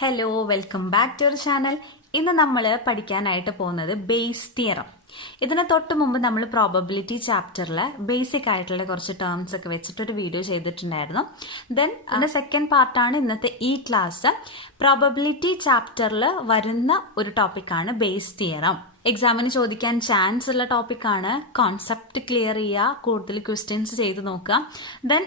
Hello, welcome back to our channel. ഇന്ന് നമ്മൾ പഠിക്കാനായിട്ട് പോകുന്നത് ബേസ് തിയറം. ഇതിന് തൊട്ട് മുമ്പ് നമ്മൾ പ്രോബബിലിറ്റി ചാപ്റ്ററിൽ ബേസിക് ആയിട്ടുള്ള കുറച്ച് ടേംസ് ഒക്കെ വെച്ചിട്ടൊരു വീഡിയോ ചെയ്തിട്ടുണ്ടായിരുന്നു. ദെൻ അതിന്റെ സെക്കൻഡ് പാർട്ടാണ് ഇന്നത്തെ ഈ ക്ലാസ്. പ്രോബബിലിറ്റി ചാപ്റ്ററിൽ വരുന്ന ഒരു ടോപ്പിക്കാണ് ബേസ് തിയറം. എക്സാമിന് ചോദിക്കാൻ ചാൻസ് ഉള്ള ടോപ്പിക്കാണ്. കോൺസെപ്റ്റ് ക്ലിയർ ചെയ്യുക, കൂടുതൽ ക്വസ്റ്റ്യൻസ് ചെയ്ത് നോക്കുക. ദെൻ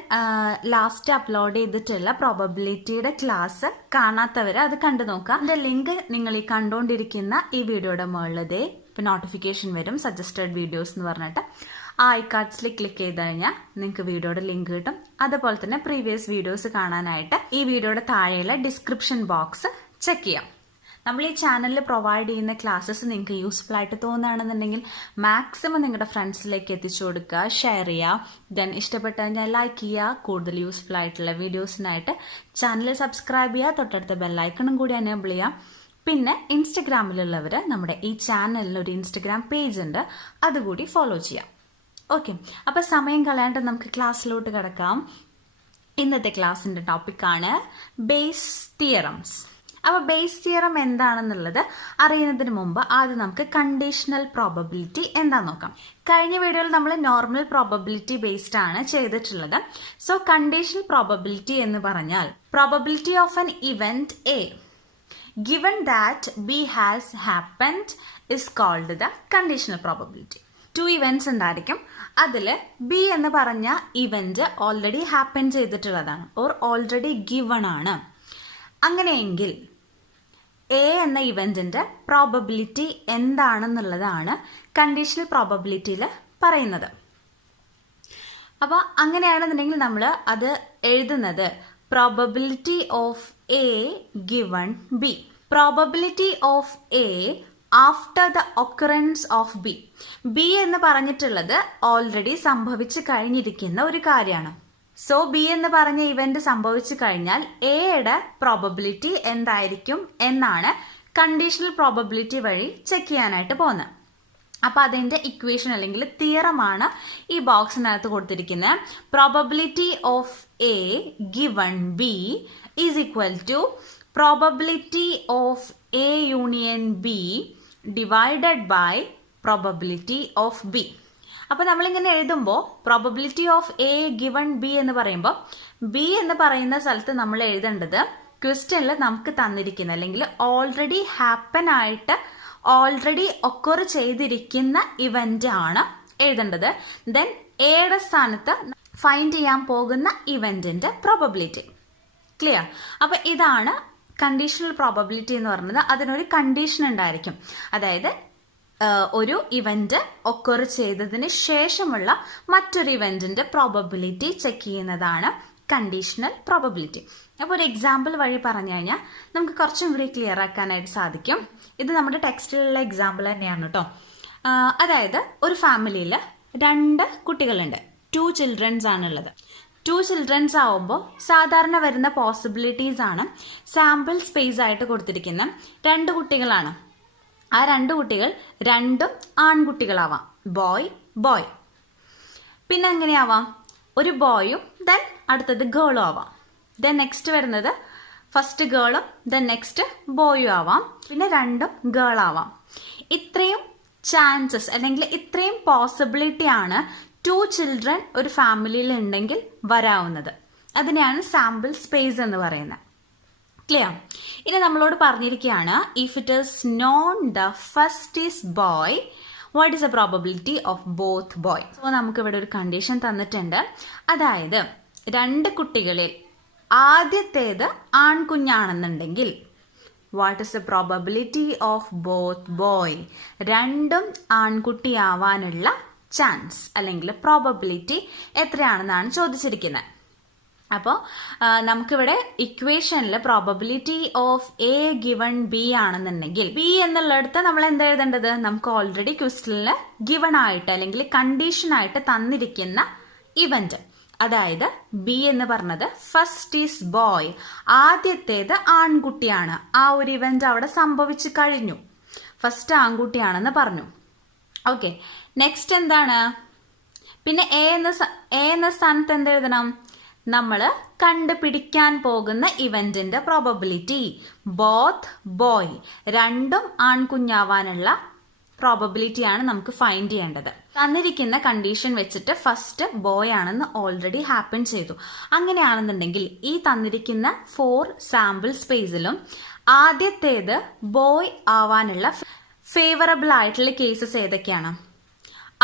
ലാസ്റ്റ് അപ്ലോഡ് ചെയ്തിട്ടുള്ള പ്രോബബിലിറ്റിയുടെ ക്ലാസ് കാണാത്തവർ അത് കണ്ടു നോക്കുക. അതിന്റെ ലിങ്ക് നിങ്ങൾ ഈ കണ്ടുകൊണ്ടിരിക്കുന്ന ഈ വീഡിയോയുടെ മുകളിലതേ നോട്ടിഫിക്കേഷൻ വരും, സജസ്റ്റഡ് വീഡിയോസ് എന്ന് പറഞ്ഞിട്ട്. ആ ഐക്കാർഡ്സിൽ ക്ലിക്ക് ചെയ്ത് കഴിഞ്ഞാൽ നിങ്ങൾക്ക് വീഡിയോയുടെ ലിങ്ക് കിട്ടും. അതുപോലെ തന്നെ പ്രീവിയസ് വീഡിയോസ് കാണാനായിട്ട് ഈ വീഡിയോയുടെ താഴെയുള്ള ഡിസ്ക്രിപ്ഷൻ ബോക്സ് ചെക്ക് ചെയ്യാം. നമ്മൾ ഈ ചാനലിൽ പ്രൊവൈഡ് ചെയ്യുന്ന ക്ലാസ്സസ് നിങ്ങൾക്ക് യൂസ്ഫുൾ ആയിട്ട് തോന്നുകയാണെന്നുണ്ടെങ്കിൽ മാക്സിമം നിങ്ങളുടെ ഫ്രണ്ട്സിലേക്ക് എത്തിച്ചു കൊടുക്കുക, ഷെയർ ചെയ്യുക. ദെൻ ഇഷ്ടപ്പെട്ട് കഴിഞ്ഞാൽ ലൈക്ക് ചെയ്യുക. കൂടുതൽ യൂസ്ഫുൾ ആയിട്ടുള്ള വീഡിയോസിനായിട്ട് ചാനൽ സബ്സ്ക്രൈബ് ചെയ്യുക, തൊട്ടടുത്ത ബെല്ലൈക്കണും കൂടി എനേബിൾ ചെയ്യുക. പിന്നെ ഇൻസ്റ്റഗ്രാമിലുള്ളവർ നമ്മുടെ ഈ ചാനലിൽ ഒരു ഇൻസ്റ്റഗ്രാം പേജ് ഉണ്ട്, അതുകൂടി ഫോളോ ചെയ്യാം. ഓക്കെ, അപ്പോൾ സമയം കളയാണ്ട് നമുക്ക് ക്ലാസ്സിലോട്ട് കിടക്കാം. ഇന്നത്തെ ക്ലാസ്സിന്റെ ടോപ്പിക്കാണ് ബേസ് തിയറംസ്. അപ്പോൾ ബേസ് തിയറം എന്താണെന്നുള്ളത് അറിയുന്നതിന് മുമ്പ് ആദ്യം നമുക്ക് കണ്ടീഷണൽ പ്രോബബിലിറ്റി എന്താണെന്ന് നോക്കാം. കഴിഞ്ഞ വീഡിയോയിൽ നമ്മൾ നോർമൽ പ്രോബബിലിറ്റി ബേസ്ഡ് ആണ് ചെയ്തിട്ടുള്ളത്. സോ കണ്ടീഷണൽ പ്രോബബിലിറ്റി എന്ന് പറഞ്ഞാൽ probability of an event A given that B has happened is called the conditional probability. 2 events ഉണ്ടായിരിക്കും. അതിൽ ബി എന്ന് പറഞ്ഞ ഇവന്റ് ഓൾറെഡി ഹാപ്പൻ ചെയ്തിട്ടുള്ളതാണ്, ഓർ ഓൾറെഡി ഗിവൺ ആണ്. അങ്ങനെയെങ്കിൽ എ എന്ന ഇവന്റിന്റെ പ്രോബബിലിറ്റി എന്താണെന്നുള്ളതാണ് കണ്ടീഷണൽ പ്രോബബിലിറ്റിയിൽ പറയുന്നത്. അപ്പോൾ അങ്ങനെയാണെന്നുണ്ടെങ്കിൽ നമ്മൾ അത് എഴുതുന്നത് probability of A given B. Probability of A after the occurrence of B. B എന്ന് പറഞ്ഞിട്ടുള്ളത് ഓൾറെഡി സംഭവിച്ചു കഴിഞ്ഞിരിക്കുന്ന ഒരു കാര്യമാണ്. സോ ബി എന്ന് പറഞ്ഞ ഇവന്റ് സംഭവിച്ചു കഴിഞ്ഞാൽ എയുടെ പ്രോബബിലിറ്റി എന്തായിരിക്കും എന്നാണ് കണ്ടീഷണൽ പ്രോബബിലിറ്റി വഴി ചെക്ക് ചെയ്യാനായിട്ട് പോകുന്നത്. അപ്പൊ അതിന്റെ ഇക്വേഷൻ അല്ലെങ്കിൽ തിയറമാണ് ഈ ബോക്സിനകത്ത് കൊടുത്തിരിക്കുന്നത്. Probability of A given B is equal to probability of A union B divided by probability of B. അപ്പൊ നമ്മളിങ്ങനെ എഴുതുമ്പോൾ probability of A given B എന്ന് പറയുമ്പോൾ ബി എന്ന് പറയുന്ന സ്ഥലത്ത് നമ്മൾ എഴുതേണ്ടത് ക്വസ്റ്റ്യനിൽ നമുക്ക് തന്നിരിക്കുന്ന അല്ലെങ്കിൽ ഓൾറെഡി ഹാപ്പൻ ആയിട്ട് ഓൾറെഡി ഒക്കർ ചെയ്തിരിക്കുന്ന ഇവന്റ് ആണ് എഴുതേണ്ടത്. ദെൻ എയുടെ സ്ഥാനത്ത് ഫൈൻഡ് ചെയ്യാൻ പോകുന്ന ഇവന്റിന്റെ പ്രോബബിലിറ്റി. ക്ലിയർ? അപ്പൊ ഇതാണ് കണ്ടീഷണൽ പ്രോബബിലിറ്റി എന്ന് പറയുന്നത്. അതിനൊരു കണ്ടീഷൻ ഉണ്ടായിരിക്കും. അതായത് ഒരു ഇവന്റ് ഒക്കർ ചെയ്തതിന് ശേഷമുള്ള മറ്റൊരു ഇവന്റിന്റെ പ്രോബബിലിറ്റി ചെക്ക് ചെയ്യുന്നതാണ് കണ്ടീഷണൽ പ്രോബബിലിറ്റി. അപ്പോൾ ഒരു എക്സാമ്പിൾ വഴി പറഞ്ഞു കഴിഞ്ഞാൽ നമുക്ക് കുറച്ചും കൂടി ക്ലിയർ ആക്കാനായിട്ട് സാധിക്കും. ഇത് നമ്മുടെ ടെക്സ്റ്റിലുള്ള എക്സാമ്പിൾ തന്നെയാണ് കേട്ടോ. അതായത് ഒരു ഫാമിലിയിൽ 2 കുട്ടികളുണ്ട്. 2 ചിൽഡ്രൻസ് ആണുള്ളത്. 2 ചിൽഡ്രൻസ് ആവുമ്പോൾ സാധാരണ വരുന്ന പോസിബിലിറ്റീസ് ആണ് സാമ്പിൾ സ്പേസ് ആയിട്ട് കൊടുത്തിരിക്കുന്ന 2 കുട്ടികളാണ്. ആ 2 കുട്ടികൾ രണ്ടും ആൺകുട്ടികളാവാം. Boy boy. പിന്നെ എങ്ങനെയാവാം? ഒരു ബോയും ദെൻ അടുത്തത് ഗേളും ആവാം. ദെൻ നെക്സ്റ്റ് വരുന്നത് ഫസ്റ്റ് ഗേളും ദെൻ നെക്സ്റ്റ് ബോയും ആവാം. പിന്നെ രണ്ടും ഗേൾ ആവാം. ഇത്രയും ചാൻസസ് അല്ലെങ്കിൽ ഇത്രയും പോസിബിലിറ്റി ആണ് 2 ചിൽഡ്രൻ ഒരു ഫാമിലിയിൽ ഉണ്ടെങ്കിൽ വരാവുന്നത്. അതിനെയാണ് സാമ്പിൾ സ്പേസ് എന്ന് പറയുന്നത്. ക്ലിയർ? ഇനി നമ്മളോട് പറഞ്ഞിരിക്കുകയാണ് if it is known the first is boy what is a probability of both boy. So നമുക്ക് ഇവിടെ ഒരു കണ്ടീഷൻ തന്നിട്ടുണ്ട്. അതായത് 2 കുട്ടികളിൽ ആദ്യത്തേത് ആൺകുഞ്ഞാണെന്നുണ്ടെങ്കിൽ what is the probability of both boy. രണ്ടും ആൺകുട്ടിയാവാനുള്ള ചാൻസ് അല്ലെങ്കിൽ പ്രോബബിലിറ്റി എത്രയാണെന്നാണ് ചോദിച്ചിരിക്കുന്നത്. അപ്പോൾ നമുക്കിവിടെ ഇക്വേഷനിൽ probability of A given B ആണെന്നുണ്ടെങ്കിൽ ബി എന്നുള്ളിടത്ത് നമ്മൾ എന്താ എഴുതേണ്ടത്? നമുക്ക് ഓൾറെഡി ക്വസ്റ്റ്യനിൽ ഗിവൺ ആയിട്ട് അല്ലെങ്കിൽ കണ്ടീഷൻ ആയിട്ട് തന്നിരിക്കുന്ന ഇവന്റ്. അതായത് ബി എന്ന് പറഞ്ഞത് ഫസ്റ്റ് ഈസ് ബോയ്, ആദ്യത്തേത് ആൺകുട്ടിയാണ്. ആ ഒരു ഇവന്റ് അവിടെ സംഭവിച്ചു കഴിഞ്ഞു. ഫസ്റ്റ് ആൺകുട്ടിയാണെന്ന് പറഞ്ഞു. ഓക്കെ, നെക്സ്റ്റ് എന്താണ്? പിന്നെ എ എന്ന സ്ഥാനത്ത് എന്ത് എഴുതണം? നമ്മൾ കണ്ടുപിടിക്കാൻ പോകുന്ന ഇവന്റിന്റെ പ്രോബബിലിറ്റി. ബോത്ത് ബോയ്, രണ്ടും ആൺകുഞ്ഞാവാനുള്ള പ്രോബബിലിറ്റി ആണ് നമുക്ക് ഫൈൻഡ് ചെയ്യേണ്ടത്. തന്നിരിക്കുന്ന കണ്ടീഷൻ വെച്ചിട്ട് ഫസ്റ്റ് ബോയ് ആണെന്ന് ഓൾറെഡി ഹാപ്പൻ ചെയ്തു. അങ്ങനെയാണെന്നുണ്ടെങ്കിൽ ഈ തന്നിരിക്കുന്ന 4 സാമ്പിൾ സ്പേസിലും ആദ്യത്തേത് ബോയ് ആവാനുള്ള ഫേവറബിൾ ആയിട്ടുള്ള കേസസ് ഏതൊക്കെയാണ്?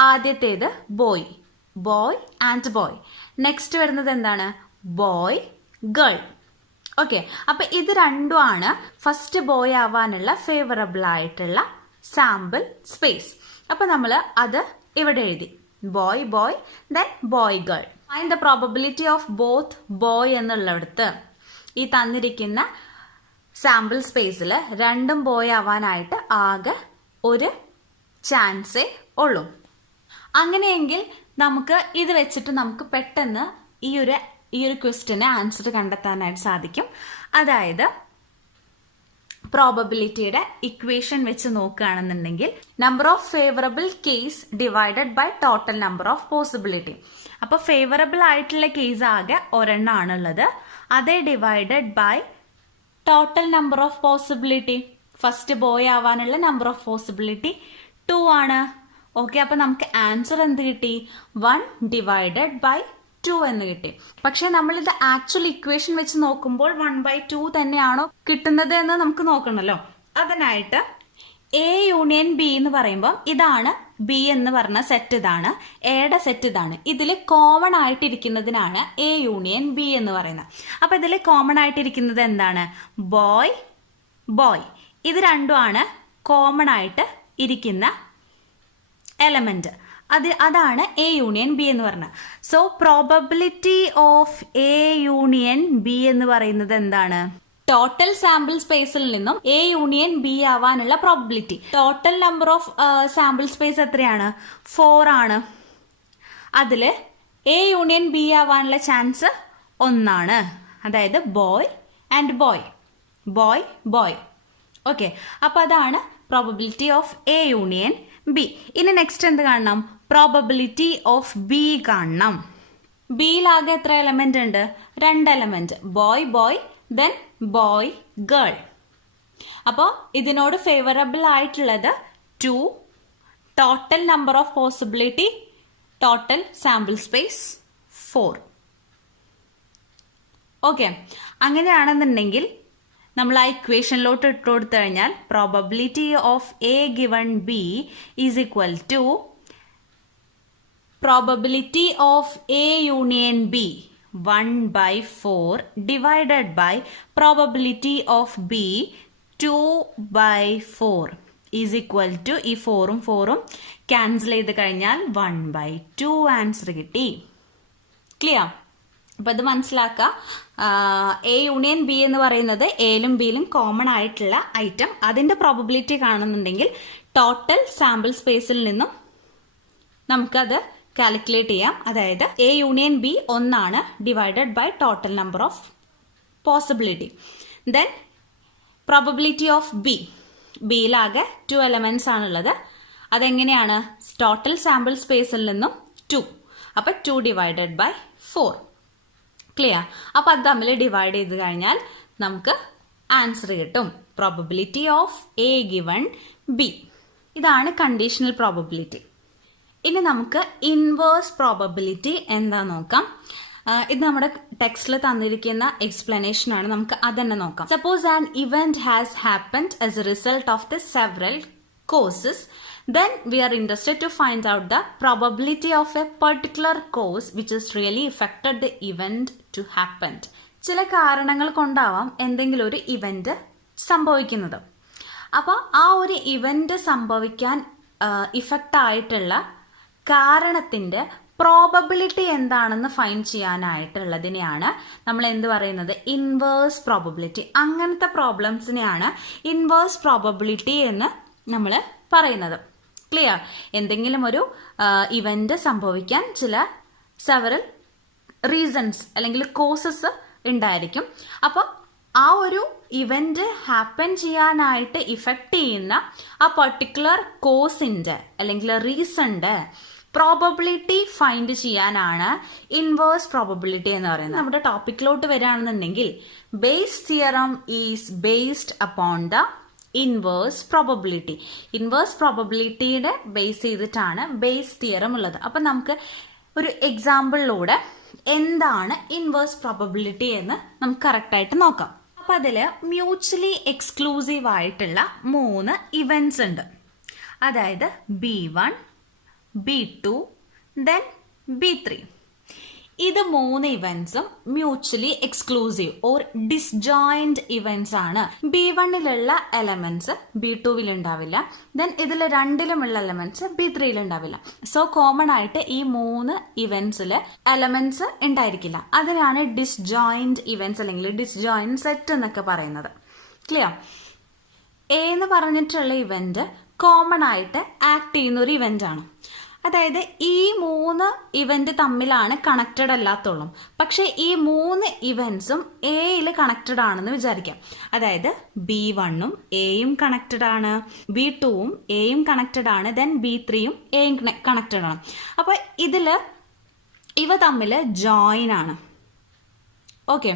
ആദ്യത്തേത് boy, boy and boy. Next വരുന്നത് എന്താണ്? Boy girl. ഓക്കെ, അപ്പൊ ഇത് രണ്ടുമാണ് ഫസ്റ്റ് ബോയ് ആവാനുള്ള ഫേവറബിൾ ആയിട്ടുള്ള സാമ്പിൾ സ്പേസ്. അപ്പൊ നമ്മൾ അത് ഇവിടെ എഴുതി, boy boy then boy girl. Find the probability of both boy എന്നുള്ളിടത്ത് ഈ തന്നിരിക്കുന്ന സാമ്പിൾ സ്പേസിൽ രണ്ടും ബോയ് ആവാനായിട്ട് ആകെ ഒരു ചാൻസേ ഉള്ളൂ. അങ്ങനെയെങ്കിൽ നമുക്ക് ഇത് വെച്ചിട്ട് നമുക്ക് പെട്ടെന്ന് ഈ ഒരു ക്വസ്റ്റ്യന് ആൻസർ കണ്ടെത്താനായിട്ട് സാധിക്കും. അതായത് പ്രോബബിലിറ്റിയുടെ ഇക്വേഷൻ വെച്ച് നോക്കുകയാണെന്നുണ്ടെങ്കിൽ number of favourable case divided by total number of possibility. അപ്പൊ ഫേവറബിൾ ആയിട്ടുള്ള കേസ് ആകെ ഒരെണ്ണാണുള്ളത്, അതേ divided by total number of possibility. First boy ആവാനുള്ള നമ്പർ ഓഫ് പോസിബിലിറ്റി 2 ആണ്. ഓക്കെ, അപ്പൊ നമുക്ക് ആൻസർ എന്ത് കിട്ടി? 1 ഡിവൈഡഡ് ബൈ 2 എന്ന് കിട്ടി. പക്ഷെ നമ്മൾ ഇത് ആക്ച്വൽ ഇക്വേഷൻ വെച്ച് നോക്കുമ്പോൾ 1/2 തന്നെയാണോ കിട്ടുന്നത് എന്ന് നമുക്ക് നോക്കണല്ലോ. അതിനായിട്ട് എ യൂണിയൻ ബി എന്ന് പറയുമ്പോൾ ഇതാണ് ബി എന്ന് പറഞ്ഞ സെറ്റ്, ഇതാണ് എയുടെ സെറ്റ്, ഇതാണ്. ഇതിൽ കോമൺ ആയിട്ടിരിക്കുന്നതിനാണ് എ യൂണിയൻ ബി എന്ന് പറയുന്നത്. അപ്പൊ ഇതിൽ കോമൺ ആയിട്ടിരിക്കുന്നത് എന്താണ്? Boy boy. ഇത് രണ്ടുമാണ് കോമൺ ആയിട്ട് ഇരിക്കുന്ന എലമെന്റ്. അതാണ് എ യൂണിയൻ ബി എന്ന് പറഞ്ഞത്. So probability of A union B എന്ന് പറയുന്നത് എന്താണ്? ടോട്ടൽ സാമ്പിൾ സ്പേസിൽ നിന്നും എ യൂണിയൻ ബി ആവാനുള്ള probability. Total number of sample space എത്രയാണ്? 4 ആണ്. അതില് എ യൂണിയൻ ബി ആവാനുള്ള ചാൻസ് 1 ആണ്. അതായത് boy and boy, boy boy. Okay, അപ്പൊ അതാണ് probability of A union B. ഇനി നെക്സ്റ്റ് എന്ത് കാണണം? പ്രോബബിലിറ്റി ഓഫ് ബി കാണണം. ബിയിലാകെ എത്ര എലമെന്റ് ഉണ്ട്? 2 element, boy boy then boy girl. അപ്പോൾ ഇതിനോട് ഫേവറബിൾ ആയിട്ടുള്ളത് 2, total number of possibility, total sample space 4. Okay, അങ്ങനെയാണെന്നുണ്ടെങ്കിൽ നമ്മൾ ആ ഇക്വേഷനിലോട്ട് ഇട്ട് കൊടുത്തു കഴിഞ്ഞാൽ probability of A given B is equal to probability of A union B 1/4 divided by probability of B 2/4 is equal to ഈ 4ഉം 4ഉം ക്യാൻസൽ ചെയ്ത് കഴിഞ്ഞാൽ 1/2 ആൻസർ കിട്ടി. ക്ലിയർ? അപ്പൊ ഇത് മനസ്സിലാക്കുക. എ യൂണിയൻ ബി എന്ന് പറയുന്നത് എയിലും ബിയിലും കോമൺ ആയിട്ടുള്ള ഐറ്റം, അതിന്റെ പ്രോബബിലിറ്റി കാണുന്നുണ്ടെങ്കിൽ ടോട്ടൽ സാമ്പിൾ സ്പേസിൽ നിന്നും നമുക്കത് കാൽക്കുലേറ്റ് ചെയ്യാം. അതായത് എ യൂണിയൻ ബി 1 ആണ് divided by total number of possibility. Then probability of B, ബിയിലാകെ 2 എലമെന്റ്സ് ആണുള്ളത്. അതെങ്ങനെയാണ്? ടോട്ടൽ സാമ്പിൾ സ്പേസിൽ നിന്നും 2, അപ്പൊ 2 ഡിവൈഡഡ് ബൈ 4. ക്ലിയർ? അപ്പൊ അത് തമ്മിൽ ഡിവൈഡ് ചെയ്ത് കഴിഞ്ഞാൽ നമുക്ക് ആൻസർ കിട്ടും. Probability of A given B. ഇതാണ് കണ്ടീഷണൽ പ്രോബബിലിറ്റി. ഇനി നമുക്ക് ഇൻവേഴ്സ് പ്രോബബിലിറ്റി എന്താ നോക്കാം. ഇത് നമ്മുടെ ടെക്സ്റ്റിൽ തന്നിരിക്കുന്ന എക്സ്പ്ലനേഷൻ ആണ്, നമുക്ക് അതന്നെ നോക്കാം. Suppose an event has happened as A result of the several causes, then we are interested to find out the probability of a particular cause which has really affected the event to happen. ചില കാരണങ്ങൾ കൊണ്ടാവാം എന്തെങ്കിലും ഒരു event സംഭവിക്കുന്നത്. അപ്പോൾ ആ ഒരു event സംഭവിക്കാൻ ഇഫക്റ്റ് ആയിട്ടുള്ള കാരണത്തിന്റെ പ്രോബബിലിറ്റി എന്താണെന്ന് ഫൈൻ ചെയ്യാനായിട്ടുള്ളതിനെയാണ് നമ്മൾ എന്ത് പറയുന്നത്? Inverse probability. അങ്ങനത്തെ പ്രോബ്ലംസിനെയാണ് ഇൻവേഴ്സ് പ്രോബബിലിറ്റി എന്ന് നമ്മൾ പറയുന്നത്. ക്ലിയർ? എന്തെങ്കിലും ഒരു ഇവന്റ് സംഭവിക്കാൻ ചില സെവറൽ റീസൺസ് അല്ലെങ്കിൽ കോസസ് ഉണ്ടായിരിക്കും. അപ്പോൾ ആ ഒരു ഇവന്റ് ഹാപ്പൻ ചെയ്യാനായിട്ട് ഇഫക്റ്റ് ചെയ്യുന്ന ആ പർട്ടിക്കുലർ കോസിന്റെ അല്ലെങ്കിൽ റീസണിന്റെ പ്രോബബിലിറ്റി ഫൈൻഡ് ചെയ്യാനാണ് ഇൻവേഴ്സ് പ്രോബബിലിറ്റി എന്ന് പറയുന്നത്. നമ്മുടെ ടോപ്പിക്കിലോട്ട് വരികയാണെന്നുണ്ടെങ്കിൽ Bayes theorem is based upon the inverse probability. Inverse പ്രോബബിലിറ്റിയുടെ ബേസ് ചെയ്തിട്ടാണ് ബേസ് തിയറം ഉള്ളത്. അപ്പൊ നമുക്ക് ഒരു എക്സാമ്പിളിലൂടെ എന്താണ് ഇൻവേഴ്സ് പ്രോബബിലിറ്റി എന്ന് നമുക്ക് കറക്റ്റായിട്ട് നോക്കാം. അപ്പൊ അതില് മ്യൂച്വലി എക്സ്ക്ലൂസീവ് ആയിട്ടുള്ള 3 ഇവന്റ്സ് ഉണ്ട്. അതായത് B1, B2, then B3. ഇത് 3 ഇവന്റ്സും mutually exclusive or disjoint events ആണ്. B1ലുള്ള എലമെന്റ്സ് B2വിൽ ഉണ്ടാവില്ല. ദെൻ ഇതിൽ 2ലുമുള്ള എലമെന്റ്സ് B3യിൽ ഉണ്ടാവില്ല. സോ കോമൺ ആയിട്ട് ഈ 3 ഇവന്റ്സില് എലമെന്റ്സ് ഉണ്ടായിരിക്കില്ല. അതിനാണ് ഡിസ്ജോയിന്റ് ഇവന്റ്സ് അല്ലെങ്കിൽ ഡിസ്ജോയിന്റ് സെറ്റ് എന്നൊക്കെ പറയുന്നത്. ക്ലിയർ? എ എന്ന് പറഞ്ഞിട്ടുള്ള ഇവന്റ് കോമൺ ആയിട്ട് ആക്ട് ചെയ്യുന്ന ഒരു ഇവന്റ് ആണ്. അതായത് ഈ 3 ഇവന്റ് തമ്മിലാണ് കണക്റ്റഡ് അല്ലാത്തുള്ളൂ. പക്ഷെ ഈ 3 ഇവന്റ്സും എയിൽ കണക്റ്റഡ് ആണെന്ന് വിചാരിക്കാം. അതായത് B1ഉം എയും കണക്റ്റഡ് ആണ്, B2ഉം എയും കണക്റ്റഡ് ആണ്, ദെൻ B3യും എയും കണക്റ്റഡ് ആണ്. അപ്പൊ ഇതില് ഇവ തമ്മിൽ ജോയിൻ ആണ്. ഓക്കെ,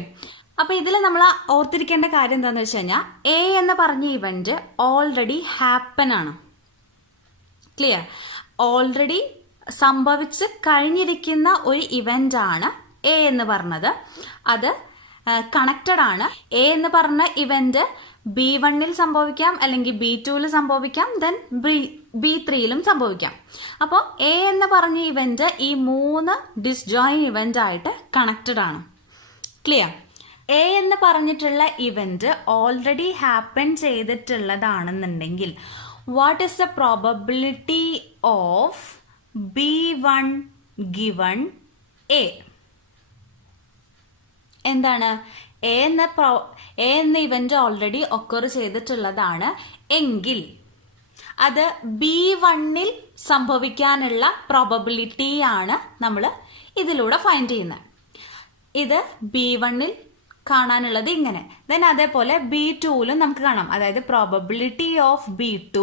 അപ്പൊ ഇതിൽ നമ്മൾ ഓർത്തിരിക്കേണ്ട കാര്യം എന്താന്ന് വെച്ച് കഴിഞ്ഞാൽ എ എന്ന് പറഞ്ഞ ഇവന്റ് ഓൾറെഡി ഹാപ്പൻ ആണ്. ക്ലിയർ? ഓൾറെഡി സംഭവിച്ച് കഴിഞ്ഞിരിക്കുന്ന ഒരു ഇവന്റ് ആണ് എ എന്ന് പറഞ്ഞത്. അത് കണക്റ്റഡ് ആണ്. എ എന്ന് പറഞ്ഞ ഇവന്റ് B1ൽ സംഭവിക്കാം, അല്ലെങ്കിൽ B2ൽ സംഭവിക്കാം, ദെൻ B3യിലും സംഭവിക്കാം. അപ്പോൾ എ എന്ന് പറഞ്ഞ ഇവന്റ് ഈ 3 ഡിസ്ജോയിൻ ഇവന്റ് ആയിട്ട് കണക്റ്റഡ് ആണ്. ക്ലിയർ? എ എന്ന് പറഞ്ഞിട്ടുള്ള ഇവന്റ് ഓൾറെഡി ഹാപ്പൻ ചെയ്തിട്ടുള്ളതാണെന്നുണ്ടെങ്കിൽ what is the probability of B1 given A? എന്താണ്? എ എന്ന ഇവന്റ് ഓൾറെഡി ഒക്കർ ചെയ്തിട്ടുള്ളതാണ് എങ്കിൽ അത് B1ൽ സംഭവിക്കാനുള്ള പ്രോബബിലിറ്റിയാണ് നമ്മൾ ഇതിലൂടെ ഫൈൻഡ് ചെയ്യുന്നത്. ഇത് B1ൽ കാണാനുള്ളത് ഇങ്ങനെ. ദെൻ അതേപോലെ B2ലും നമുക്ക് കാണാം. അതായത് probability of B2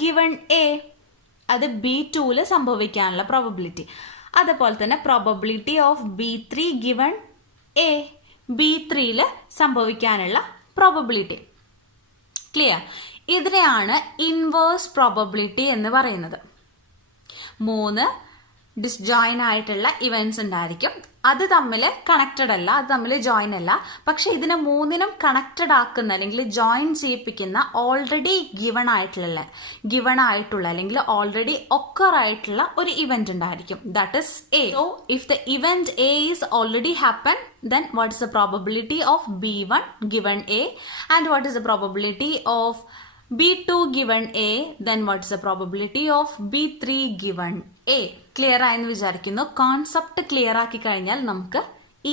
given A, അത് B2ൽ സംഭവിക്കാനുള്ള പ്രോബബിലിറ്റി. അതേപോലെ തന്നെ probability of B3 given A, B3ൽ സംഭവിക്കാനുള്ള പ്രോബബിലിറ്റി. ക്ലിയർ? ഇതിനെയാണ് ഇൻവേഴ്സ് പ്രോബബിലിറ്റി എന്ന് പറയുന്നത്. 3 ഡിസ്ജോയിൻ ആയിട്ടുള്ള ഇവന്റ്സ് ഉണ്ടായിരിക്കും. അത് തമ്മിൽ കണക്റ്റഡ് അല്ല, അത് തമ്മിൽ ജോയിൻ അല്ല. പക്ഷെ ഇതിനെ 3നും കണക്റ്റഡ് ആക്കുന്ന അല്ലെങ്കിൽ ജോയിൻ ചെയ്യിപ്പിക്കുന്ന ഓൾറെഡി ഗിവൺ ആയിട്ടുള്ള അല്ലെങ്കിൽ ഓൾറെഡി ഒക്കർ ആയിട്ടുള്ള ഒരു ഇവന്റ് ഉണ്ടായിരിക്കും. That is A. So if the event A is already happen, then what is the probability of B1 given A, and what is the probability of B2 given A, then what is the probability of B3 given A? Clear ആയെന്ന് വിചാരിക്കുന്നു. Concept clear ആക്കി കഴിഞ്ഞാൽ നമുക്ക്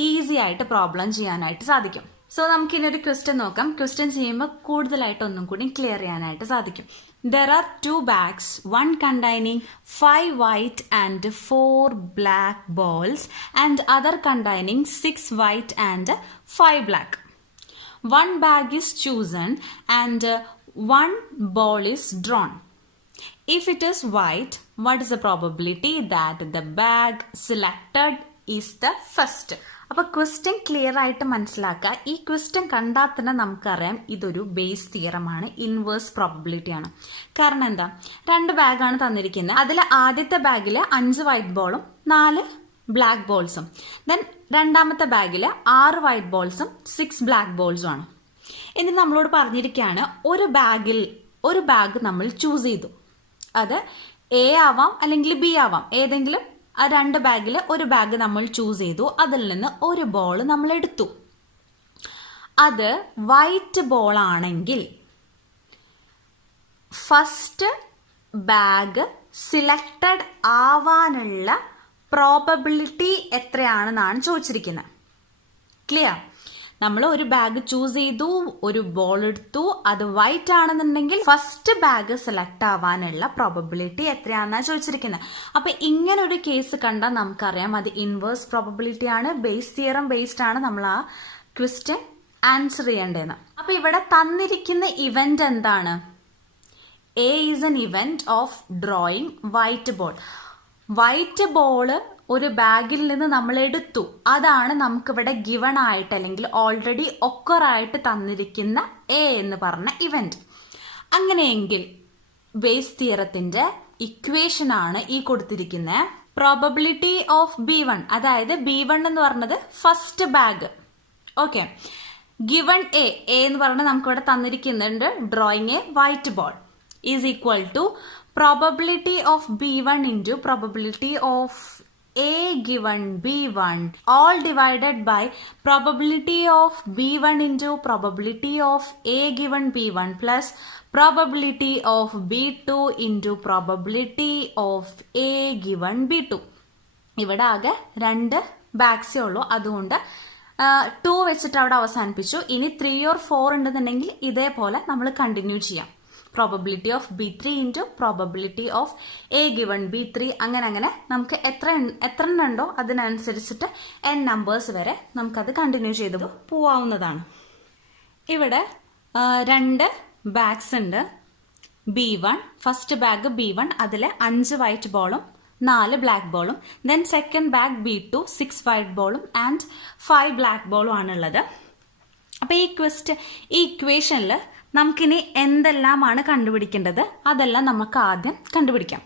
easy ആയിട്ട് problem ചെയ്യാനായിട്ട് സാധിക്കും. So നമുക്ക് ഇനി ഒരു ക്വസ്റ്റ്യൻ നോക്കാം. ക്വസ്റ്റ്യൻ ചെയ്യുമ്പോൾ കൂടുതലായിട്ട് ഒന്നും കൂടി ക്ലിയർ ചെയ്യാനായിട്ട് സാധിക്കും. There are 2 bags, one containing 5 white and 4 black balls, and other containing 6 white and 5 black. One bag is chosen and 1 ball is drawn. If it is white, what is the probability that the bag selected is the first? അപ്പൊ question clear ആയിട്ട് മനസ്സിലാക്കുക. ഈ question കണ്ടാൽ തന്നെ നമുക്കറിയാം ഇതൊരു base തിയറമാണ്, inverse probability ആണ്. കാരണം എന്താ? 2 ബാഗാണ് തന്നിരിക്കുന്നത്. അതിൽ ആദ്യത്തെ ബാഗിൽ 5 വൈറ്റ് ബോളും 4 ബ്ലാക്ക് ബോൾസും, ദെൻ രണ്ടാമത്തെ ബാഗിൽ 6 വൈറ്റ് ബോൾസും 6 ബ്ലാക്ക് ബോൾസും ആണ്. എന്നിട്ട് നമ്മളോട് പറഞ്ഞിരിക്കുകയാണ് ഒരു ബാഗ് നമ്മൾ ചൂസ് ചെയ്തു. അത് എ ആവാം അല്ലെങ്കിൽ ബി ആവാം, ഏതെങ്കിലും ആ 2 ബാഗിൽ ഒരു ബാഗ് നമ്മൾ ചൂസ് ചെയ്തു. അതിൽ നിന്ന് ഒരു ബോൾ നമ്മൾ എടുത്തു. അത് വൈറ്റ് ബോൾ ആണെങ്കിൽ ഫസ്റ്റ് ബാഗ് സിലക്റ്റഡ് ആവാനുള്ള പ്രോബബിലിറ്റി എത്രയാണെന്നാണ് ചോദിച്ചിരിക്കുന്നത്. ക്ലിയർ? നമ്മൾ ഒരു ബാഗ് ചൂസ് ചെയ്തു, ഒരു ബോൾ എടുത്തു, അത് വൈറ്റ് ആണെന്നുണ്ടെങ്കിൽ ഫസ്റ്റ് ബാഗ് സെലക്ട് ആവാനുള്ള പ്രോബബിലിറ്റി എത്രയാണെന്നാണ് ചോദിച്ചിരിക്കുന്നത്. അപ്പൊ ഇങ്ങനെ ഒരു കേസ് കണ്ടാൽ നമുക്കറിയാം അത് ഇൻവേഴ്സ് പ്രോബബിലിറ്റി ആണ്, ബേസ് തിയറം ബേസ്ഡ് ആണ് നമ്മൾ ആ ക്വസ്റ്റ്യൻ ആൻസർ ചെയ്യേണ്ടതെന്ന്. അപ്പൊ ഇവിടെ തന്നിരിക്കുന്ന ഇവന്റ് എന്താണ്? A is N event of drawing white ball. White ball ഒരു ബാഗിൽ നിന്ന് നമ്മൾ എടുത്തു, അതാണ് നമുക്കിവിടെ ഗിവൺ ആയിട്ട് അല്ലെങ്കിൽ ഓൾറെഡി ഒക്കറായിട്ട് തന്നിരിക്കുന്ന എ എന്ന് പറഞ്ഞ ഇവന്റ്. അങ്ങനെയെങ്കിൽ ബേസ് തിയറത്തിന്റെ ഇക്വേഷൻ ആണ് ഈ കൊടുത്തിരിക്കുന്നത്. പ്രോബബിലിറ്റി ഓഫ് B1, അതായത് B1 എന്ന് പറഞ്ഞത് first bag. Okay, given A എന്ന് പറഞ്ഞാൽ നമുക്കിവിടെ തന്നിരിക്കുന്നുണ്ട് drawing a white ball is equal to probability of B1 into probability of A given B1 all divided by probability of B1 into probability of A given B1 plus probability of B2 into probability of A given B2. ഇവിടെ ആകെ 2 ബാഗ്സേ ഉള്ളൂ, അതുകൊണ്ട് 2 വെച്ചിട്ട് അവിടെ അവസാനിപ്പിച്ചു. ഇനി 3 or 4 ഉണ്ടെന്നുണ്ടെങ്കിൽ ഇതേപോലെ നമ്മൾ കണ്ടിന്യൂ ചെയ്യാം. Probability of B3 into probability of A given B3, അങ്ങനെ നമുക്ക് എത്ര എണ്ണം ഉണ്ടോ അതിനനുസരിച്ചിട്ട് n നമ്പേഴ്സ് വരെ നമുക്കത് കണ്ടിന്യൂ ചെയ്ത് പോവാവുന്നതാണ്. ഇവിടെ 2 ബാഗ്സ് ഉണ്ട്. B1 ഫസ്റ്റ് ബാഗ് B1, അതിൽ 5 വൈറ്റ് ബോളും 4 ബ്ലാക്ക് ബോളും. Then second bag B2 6 white ബോളും ആൻഡ് 5 ബ്ലാക്ക് ബോളും ആണുള്ളത്. അപ്പൊ ഈ ഇക്വേഷനിൽ നമുക്കിനി എന്തെല്ലാമാണ് കണ്ടുപിടിക്കേണ്ടത് അതെല്ലാം നമുക്ക് ആദ്യം കണ്ടുപിടിക്കാം.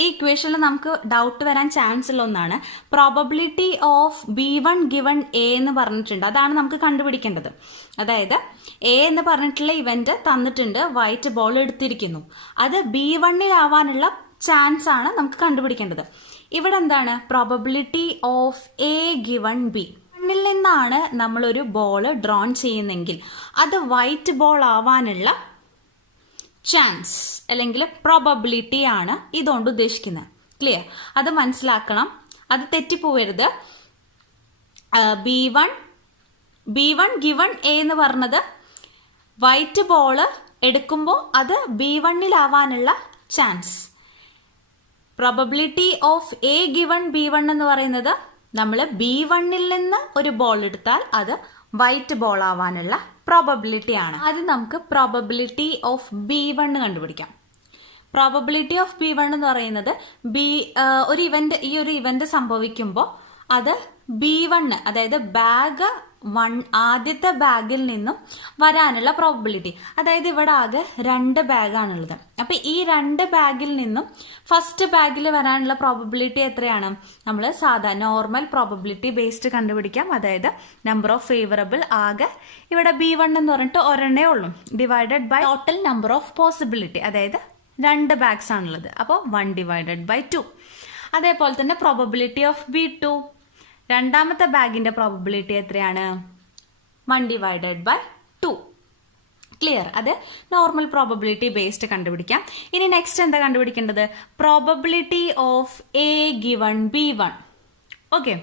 ഈ ഇക്വേഷനിൽ നമുക്ക് ഡൗട്ട് വരാൻ ചാൻസ് ഉള്ള ഒന്നാണ് probability of B1 given A എന്ന് പറഞ്ഞിട്ടുണ്ട്, അതാണ് നമുക്ക് കണ്ടുപിടിക്കേണ്ടത്. അതായത് എ എന്ന് പറഞ്ഞിട്ടുള്ള ഇവന്റ് തന്നിട്ടുണ്ട്, വൈറ്റ് ബോൾ എടുത്തിരിക്കുന്നു, അത് B1 ആവാനുള്ള ചാൻസ് ആണ് നമുക്ക് കണ്ടുപിടിക്കേണ്ടത്. ഇവിടെ എന്താണ് probability of A given B. ിൽ നിന്നാണ് നമ്മളൊരു ബോൾ ഡ്രോൺ ചെയ്യുന്നെങ്കിൽ അത് വൈറ്റ് ബോൾ ആവാനുള്ള ചാൻസ് അല്ലെങ്കിൽ പ്രോബബിലിറ്റി ആണ് ഇതുകൊണ്ട് ഉദ്ദേശിക്കുന്നത്. ക്ലിയർ? അത് മനസ്സിലാക്കണം, അത് തെറ്റിപ്പോവരുത്. B1 ഗിവൺ എ എന്ന് പറഞ്ഞത് വൈറ്റ് ബോള് എടുക്കുമ്പോൾ അത് B1 ആവാനുള്ള chance. Probability of A given B1 എന്ന് പറയുന്നത് നമ്മൾ B1 നിന്ന് ഒരു ബോൾ എടുത്താൽ അത് വൈറ്റ് ബോൾ ആവാനുള്ള പ്രോബബിലിറ്റി ആണ്. ആദ്യം നമുക്ക് പ്രോബബിലിറ്റി ഓഫ് B1 കണ്ടുപിടിക്കാം. പ്രോബബിലിറ്റി ഓഫ് B1 എന്ന് പറയുന്നത് ഈ ഒരു ഇവന്റ് സംഭവിക്കുമ്പോൾ അത് B1, അതായത് ബാഗ് 1 ആദ്യത്തെ ബാഗിൽ നിന്നും വരാനുള്ള പ്രോബബിലിറ്റി. അതായത് ഇവിടെ ആകെ 2 ബാഗാണുള്ളത്. അപ്പൊ ഈ 2 ബാഗിൽ നിന്നും ഫസ്റ്റ് ബാഗിൽ വരാനുള്ള പ്രോബബിലിറ്റി എത്രയാണ്? നമ്മൾ സാധാരണ നോർമൽ പ്രോബബിലിറ്റി ബേസ്ഡ് കണ്ടുപിടിക്കാം. അതായത് നമ്പർ ഓഫ് ഫേവറബിൾ ആകെ ഇവിടെ B1 എന്ന് പറഞ്ഞിട്ട് ഒരെണ്ണേ ഉള്ളൂ, divided by total number of possibility, അതായത് 2 ബാഗ്സ് ആണുള്ളത്, അപ്പോൾ 1 ഡിവൈഡഡ് ബൈ 2. അതേപോലെ തന്നെ പ്രോബബിലിറ്റി ഓഫ് B2, രണ്ടാമത്തെ ബാഗിന്റെ പ്രോബബിലിറ്റി എത്രയാണ്? 1 ഡിവൈഡഡ് ബൈ 2. ക്ലിയർ? അത് നോർമൽ പ്രോബബിലിറ്റി ബേസ്ഡ് കണ്ടുപിടിക്കാം. ഇനി നെക്സ്റ്റ് എന്താ കണ്ടുപിടിക്കേണ്ടത്? Probability of A given B1. Okay,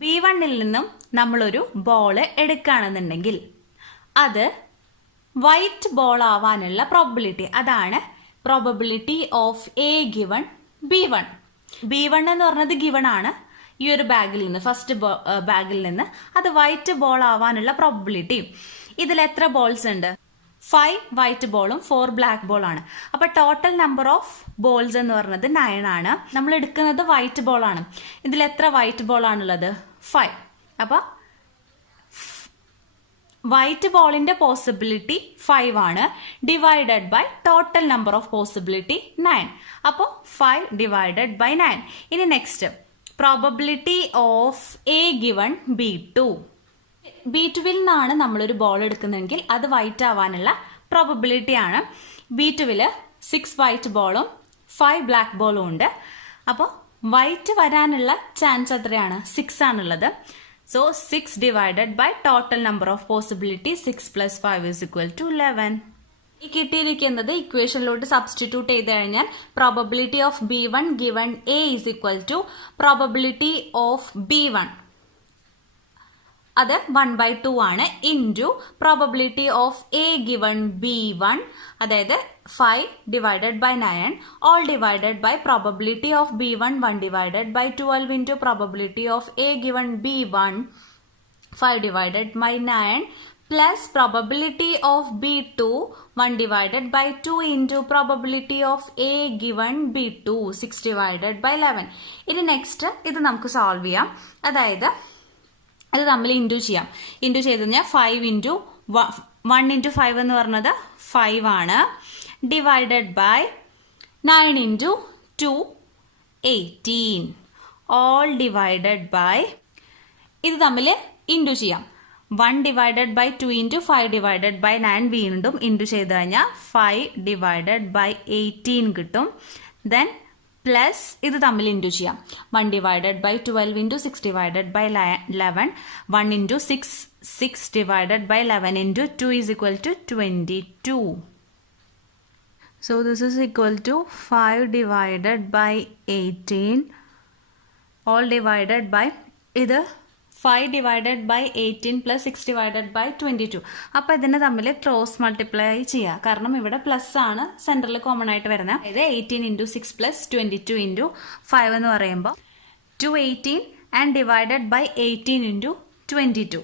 B1 നിന്നും നമ്മളൊരു ബോൾ എടുക്കുകയാണെന്നുണ്ടെങ്കിൽ അത് വൈറ്റ് ബോൾ ആവാനുള്ള പ്രോബബിലിറ്റി, അതാണ് probability of A given B1. B1 എന്ന് പറഞ്ഞത് ഗിവൺ ആണ്. ഈ ഒരു ബാഗിൽ നിന്ന്, ഫസ്റ്റ് ബാഗിൽ നിന്ന് അത് വൈറ്റ് ബോൾ ആവാനുള്ള പ്രോബബിലിറ്റി. ഇതിൽ എത്ര ബോൾസ് ഉണ്ട്? 5 വൈറ്റ് ബോളും 4 ബ്ലാക്ക് ബോൾ ആണ്. അപ്പൊ ടോട്ടൽ നമ്പർ ഓഫ് ബോൾസ് എന്ന് പറയുന്നത് 9 ആണ്. നമ്മൾ എടുക്കുന്നത് വൈറ്റ് ബോൾ ആണ്. ഇതിൽ എത്ര വൈറ്റ് ബോൾ ആണുള്ളത്? 5. അപ്പൊ വൈറ്റ് ബോളിന്റെ പോസിബിലിറ്റി 5 ആണ്, divided by total number of possibility 9. അപ്പോൾ 5 ഡിവൈഡഡ് ബൈ 9. ഇനി next probability of A given B2. B2വിൽ നിന്നാണ് നമ്മളൊരു ബോൾ എടുക്കുന്നതെങ്കിൽ അത് വൈറ്റ് ആവാനുള്ള പ്രോബബിലിറ്റി ആണ്. B2വിൽ 6 വൈറ്റ് ബോളും 5 ബ്ലാക്ക് ബോളും ഉണ്ട്. അപ്പോൾ വൈറ്റ് വരാനുള്ള ചാൻസ് എത്രയാണ്? 6 ആണുള്ളത്. So 6 divided by total number of possibility 6 + 5 = 11. ഈ കിട്ടിയിരിക്കുന്നത് ഇക്വേഷനിലോട്ട് സബ്സ്റ്റിറ്റ്യൂട്ട് ചെയ്ത് കഴിഞ്ഞാൽ probability of B1 given A is equal to probability of B1, അത് 1/2 ആണ്, into probability of A given B1, അതായത് 5 divided by 9, all divided by probability of B1 1 divided by 12 into probability of A given B1 5 divided by 9 plus probability of B2 1 divided by 2 into probability of A given B2 6 divided by 11. ഇനി next ഇത് നമുക്ക് solve ചെയ്യാം. അതായത് അത് നമ്മൾ into ചെയ്യാം. Into ചെയ്ത് കഴിഞ്ഞാൽ 5 ഇൻറ്റു 1 ഇൻറ്റു 5 എന്ന് പറഞ്ഞത് 5 ആണ്. Divided by 9 into 2 18. All divided by ഇത് തമ്മിൽ ഇൻറ്റു ചെയ്യാം. 1 divided by 2 into 5 divided by 9 വീണ്ടും ഇൻറ്റു ചെയ്ത് കഴിഞ്ഞാൽ 5 divided by 18 കിട്ടും. ദെൻ പ്ലസ് ഇത് തമ്മിൽ ഇൻറ്റു ചെയ്യാം. 1 divided by 12 into 6 divided by 11. 1 into 6 divided by 11 into 2 is equal to 22. So this is equal to 5 divided by 18 all divided by ഇത് 5 divided by 18 plus 6 divided by 22. അപ്പോൾ ഇതിനെ തമ്മിൽ cross multiply ചെയ്യുക. കാരണം ഇവിടെ പ്ലസ് ആണ് സെൻറ്ററിൽ കോമൺ ആയിട്ട് വരുന്നത്. ഇത് 18 ഇൻറ്റു 6 പ്ലസ് 22 ഇൻറ്റു 5 എന്ന് പറയുമ്പോൾ 218 ആൻഡ് ഡിവൈഡഡ് ബൈ 18 ഇൻറ്റു 22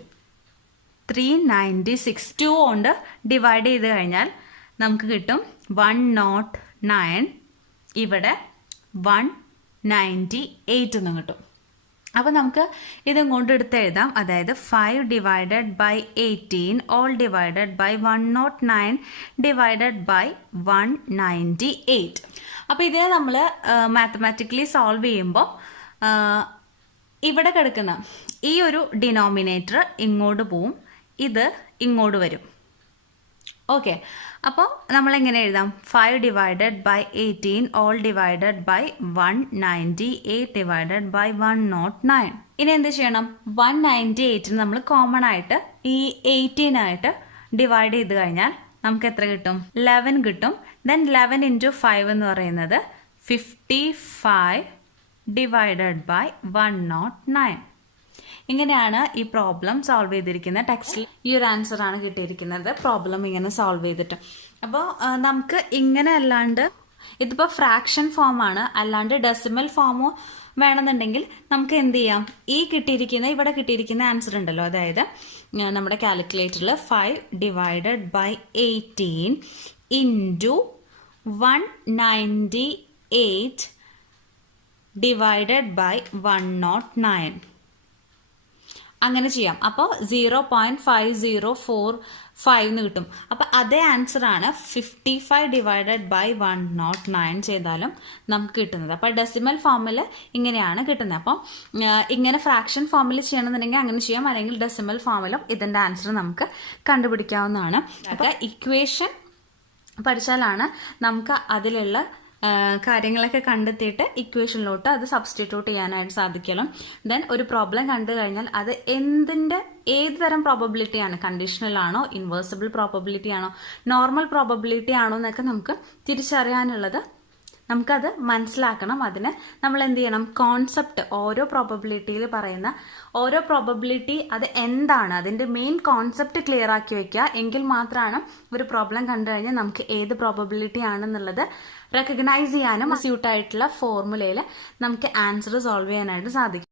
396. 2 കൊണ്ട് ഡിവൈഡ് ചെയ്ത് കഴിഞ്ഞാൽ നമുക്ക് കിട്ടും 109. ഇവിടെ 198 എന്നും കിട്ടും. അപ്പോൾ നമുക്ക് ഇതും കൊണ്ട് എടുത്ത് എഴുതാം. അതായത് 5 divided by 18 all divided by 109 divided by 198. അപ്പോൾ ഇതിനെ നമ്മൾ മാത്തമാറ്റിക്കലി സോൾവ് ചെയ്യുമ്പോൾ ഇവിടെ കിടക്കുന്ന ഈ ഒരു ഡിനോമിനേറ്റർ ഇങ്ങോട്ട് പോവും, ഇത് ഇങ്ങോട്ട് വരും. ഓക്കെ, അപ്പോൾ നമ്മൾ എങ്ങനെ എഴുതാം? 5 divided by 18 all divided by 198 divided by 109. ഇനി എന്ത് ചെയ്യണം? 198 നമ്മൾ കോമൺ ആയിട്ട് ഈ 18 ആയിട്ട് ഡിവൈഡ് ചെയ്ത് കഴിഞ്ഞാൽ നമുക്ക് എത്ര കിട്ടും? 11 കിട്ടും. ദെൻ 11 ഇൻറ്റു 5 എന്ന് പറയുന്നത് 55 ഡിവൈഡഡ് ബൈ 109. ഇങ്ങനെയാണ് ഈ പ്രോബ്ലം സോൾവ് ചെയ്തിരിക്കുന്നത്. ടെക്സ്റ്റിൽ ഈ ഒരു ആൻസർ ആണ് കിട്ടിയിരിക്കുന്നത് പ്രോബ്ലം ഇങ്ങനെ സോൾവ് ചെയ്തിട്ട്. അപ്പോൾ നമുക്ക് ഇങ്ങനെ അല്ലാണ്ട് ഇതിപ്പോൾ ഫ്രാക്ഷൻ ഫോമാണ്, അല്ലാണ്ട് ഡെസിമൽ ഫോമോ വേണമെന്നുണ്ടെങ്കിൽ നമുക്ക് എന്ത് ചെയ്യാം? ഈ ഇവിടെ കിട്ടിയിരിക്കുന്ന ആൻസർ ഉണ്ടല്ലോ, അതായത് നമ്മുടെ കാൽക്കുലേറ്ററിൽ 5 divided by 18 into 198 divided by 109 അങ്ങനെ ചെയ്യാം. അപ്പോൾ 0.5045 എന്ന് കിട്ടും. അപ്പോൾ അതേ ആൻസർ ആണ് 55 divided by 109 ചെയ്താലും നമുക്ക് കിട്ടുന്നത്. അപ്പോൾ ഡെസിമൽ ഫോമിൽ ഇങ്ങനെയാണ് കിട്ടുന്നത്. അപ്പം ഇങ്ങനെ ഫ്രാക്ഷൻ ഫോമിൽ ചെയ്യണമെന്നുണ്ടെങ്കിൽ അങ്ങനെ ചെയ്യാം, അല്ലെങ്കിൽ ഡെസിമൽ ഫോമിലും ഇതിൻ്റെ ആൻസർ നമുക്ക് കണ്ടുപിടിക്കാവുന്നതാണ്. അപ്പോൾ ഇക്വേഷൻ പഠിച്ചാലാണ് നമുക്ക് അതിലുള്ള കാര്യങ്ങളൊക്കെ കണ്ടെത്തിയിട്ട് ഇക്വേഷനിലോട്ട് അത് സബ്സ്റ്റിറ്റ്യൂട്ട് ചെയ്യാനായിട്ട് സാധിക്കണം. ദെൻ ഒരു പ്രോബ്ലം കണ്ടു കഴിഞ്ഞാൽ അത് ഏത് തരം പ്രോബബിലിറ്റി ആണ്, കണ്ടീഷണൽ ആണോ, ഇൻവേഴ്സിബിൾ പ്രോബബിലിറ്റി ആണോ, നോർമൽ പ്രോബബിലിറ്റി ആണോ എന്നൊക്കെ നമുക്ക് തിരിച്ചറിയാനുള്ളത് നമുക്കത് മനസ്സിലാക്കണം. അതിന് നമ്മൾ എന്ത് ചെയ്യണം? കോൺസെപ്റ്റ്, ഓരോ പ്രോബബിലിറ്റിയിൽ പറയുന്ന ഓരോ പ്രോബബിലിറ്റി അത് എന്താണ്, അതിൻ്റെ മെയിൻ കോൺസെപ്റ്റ് ക്ലിയർ ആക്കി വെക്കുക. എങ്കിൽ മാത്രമാണ് ഒരു പ്രോബ്ലം കണ്ടു കഴിഞ്ഞാൽ നമുക്ക് ഏത് പ്രോബബിലിറ്റി ആണെന്നുള്ളത് റെക്കഗ്നൈസ് ചെയ്യാനും സ്യൂട്ടായിട്ടുള്ള ഫോർമുലയിൽ നമുക്ക് ആൻസർ സോൾവ് ചെയ്യാനായിട്ട് സാധിക്കും.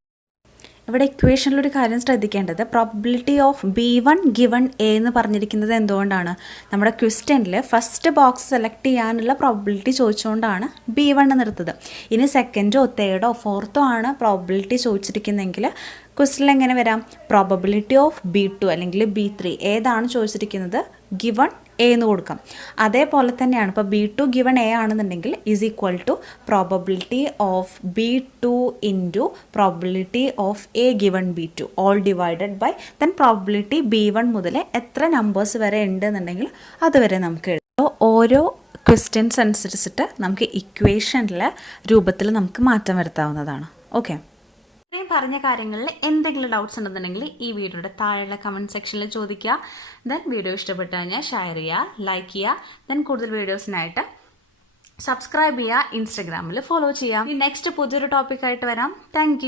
ഇവിടെ ഇക്വേഷനിലൊരു കാര്യം ശ്രദ്ധിക്കേണ്ടത്, probability of B1 given A എന്ന് പറഞ്ഞിരിക്കുന്നത് എന്തുകൊണ്ടാണ്? നമ്മുടെ ക്വസ്റ്റ്യനിൽ ഫസ്റ്റ് ബോക്സ് സെലക്ട് ചെയ്യാനുള്ള പ്രോബബിലിറ്റി ചോദിച്ചുകൊണ്ടാണ് B1 നിർത്തത്. ഇനി സെക്കൻഡോ തേർഡോ ഫോർത്തോ ആണ് പ്രോബബിലിറ്റി ചോദിച്ചിരിക്കുന്നതെങ്കിൽ ക്വസ്റ്റ്യനിൽ എങ്ങനെ വരാം? പ്രോബബിലിറ്റി ഓഫ് B2 അല്ലെങ്കിൽ B3 ഏതാണ് ചോദിച്ചിരിക്കുന്നത് ഗിവൺ എ എന്ന് കൊടുക്കാം. അതേപോലെ തന്നെയാണ് ഇപ്പോൾ B2 ഗിവൺ എ ആണെന്നുണ്ടെങ്കിൽ is equal to probability of B2 into probability of A given B2 all divided by then probability B1 മുതൽ എത്ര നമ്പേഴ്സ് വരെ ഉണ്ടെന്നുണ്ടെങ്കിൽ അതുവരെ നമുക്ക് എഴുതാം. ഓരോ ക്വസ്റ്റ്യൻസ് അനുസരിച്ചിട്ട് നമുക്ക് ഇക്വേഷനിലെ രൂപത്തിൽ നമുക്ക് മാറ്റം വരുത്താവുന്നതാണ്. ഓക്കെ, ഇത്രയും പറഞ്ഞ കാര്യങ്ങളിൽ എന്തെങ്കിലും ഡൗട്ട്സ് ഉണ്ടെന്നുണ്ടെങ്കിൽ ഈ വീഡിയോയുടെ താഴെയുള്ള കമൻറ്റ് സെക്ഷനിൽ ചോദിക്കുക. ദെൻ വീഡിയോ ഇഷ്ടപ്പെട്ടു കഴിഞ്ഞാൽ ഷെയർ ചെയ്യുക, ലൈക്ക് ചെയ്യുക. ദെൻ കൂടുതൽ വീഡിയോസിനായിട്ട് സബ്സ്ക്രൈബ് ചെയ്യുക, ഇൻസ്റ്റഗ്രാമിൽ ഫോളോ ചെയ്യുക. നെക്സ്റ്റ് പുതിയൊരു ടോപ്പിക്കായിട്ട് വരാം. താങ്ക്